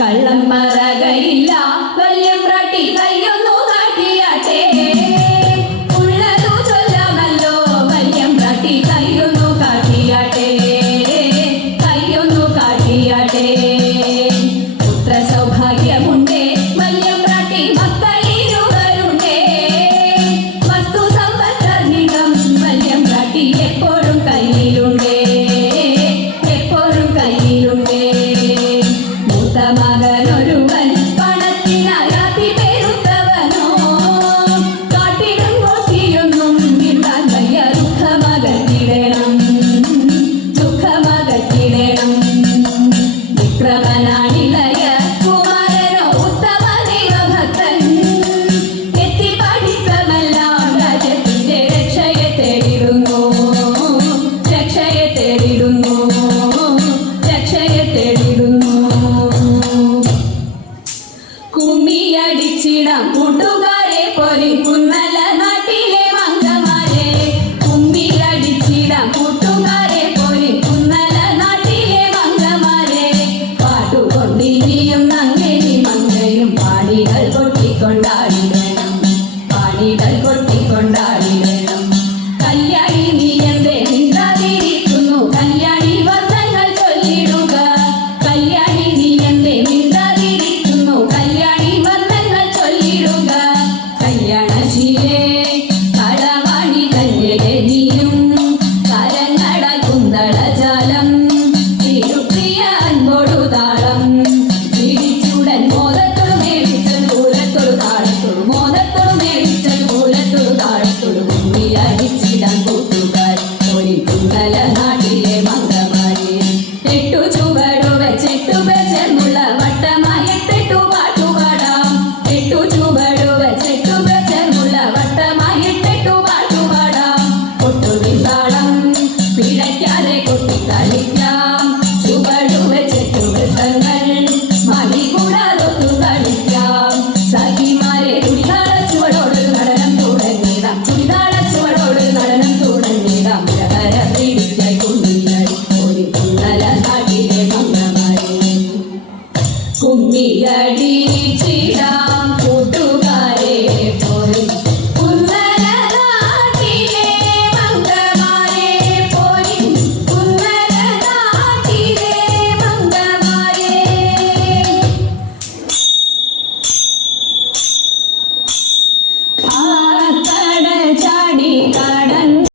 കള്ളം മറകയില്ല വല്യം പ്രാട്ടി കയ്യൊന്നു കാട്ടിയ മകനൊരുവൻ പണത്തിനായി അതിപെരുത്തവനോ കാട്ടിലും നോക്കിയൊന്നും കിട്ടാൻ വയ്യ ദുഃഖമകറ്റിടണം ദുഃഖമകറ്റിടണം വിക്രമനാണിളയ കുമാരനോ ഉത്തമ ദൈവഭക്തൻ എത്തി പഠിത്തമെല്ലാം രാജ്യത്തിന്റെ രക്ഷയെ തേടിടുന്നു രക്ഷയെ തേടിടുന്നു രക്ഷയെ തേടിടുന്നു കുമ്മിയടിച്ചിടാം കൂട്ടുകാരെ പോലെ കുന്നല നാട്ടിലെ മംഗമാരെ കുമ്മിയടിച്ചിടാം കൂട്ടുകാരെ പോലെ കുന്നല നാട്ടിലെ മംഗമാരെ പാട്ടുകൊണ്ടിരിയും നങ്ങേരി മങ്കയും പാടികൾ കൊട്ടിക്കൊണ്ടാടിടണം പാടികൾ കൊട്ടിക്കൊണ്ടാടിടണം കല്യാണി നീ എന്തേ മിണ്ടാതിരിക്കുന്നു കല്യാണി വർണ്ണങ്ങൾ ചൊല്ലിടുക കല്യാണി നീ എന്തേ മിണ്ടാതിരിക്കുന്നു കല്യാണി വർണ്ണങ്ങൾ ചൊല്ലിടുക കല്യാണശീലേ കളവാണി കന്യകെ നീയും കരങ്ങട കുന്തളജാലം തിരുപ്രിയ അൻപോടു താളം പിടിച്ചുടൻ മോദത്തോട് മേടിച്ചത് പൂരത്തോട് താളത്തോട് മോദത്തോട് മേടിച്ചത് പൂരത്തോട് താളത്തോട് കുമ്മിയടിച്ചിടാൻ കൂട്ടുകാർ ഒരു കുന്നല നാട്ടിലെ മംഗമാരെ എട്ടു ചുവടു വെച്ചെട്ടു ചേർന്നുള്ള വട്ടമായി എട്ടെട്ടു പാട്ടുപാടാം എട്ടു ചുവടു വെച്ചെട്ടു ചേർന്നുള്ള വട്ടമായി എട്ടെട്ടു പാട്ടുപാടാം കൊട്ടുവിൻ താളം പിഴയ്ക്കാതെ കൊട്ടിക്കളിക്കാം ചുവടു വെച്ചെട്ടു വൃത്തങ്ങൾ മണി കൂടാതൊത്തു കളിക്കാം സഖിമാരെ ചുടിതാള ചുവടോട് നടനം തുടങ്ങിടാം ചുടിതാള ചുവടോട് നടനം തുടങ്ങിടാം കര പിടിക്കായി കുമ്മിയടി ഒരു കുന്നല നാട്ടിലെ മംഗമാരെ കുമ്മിയടി ചിടാം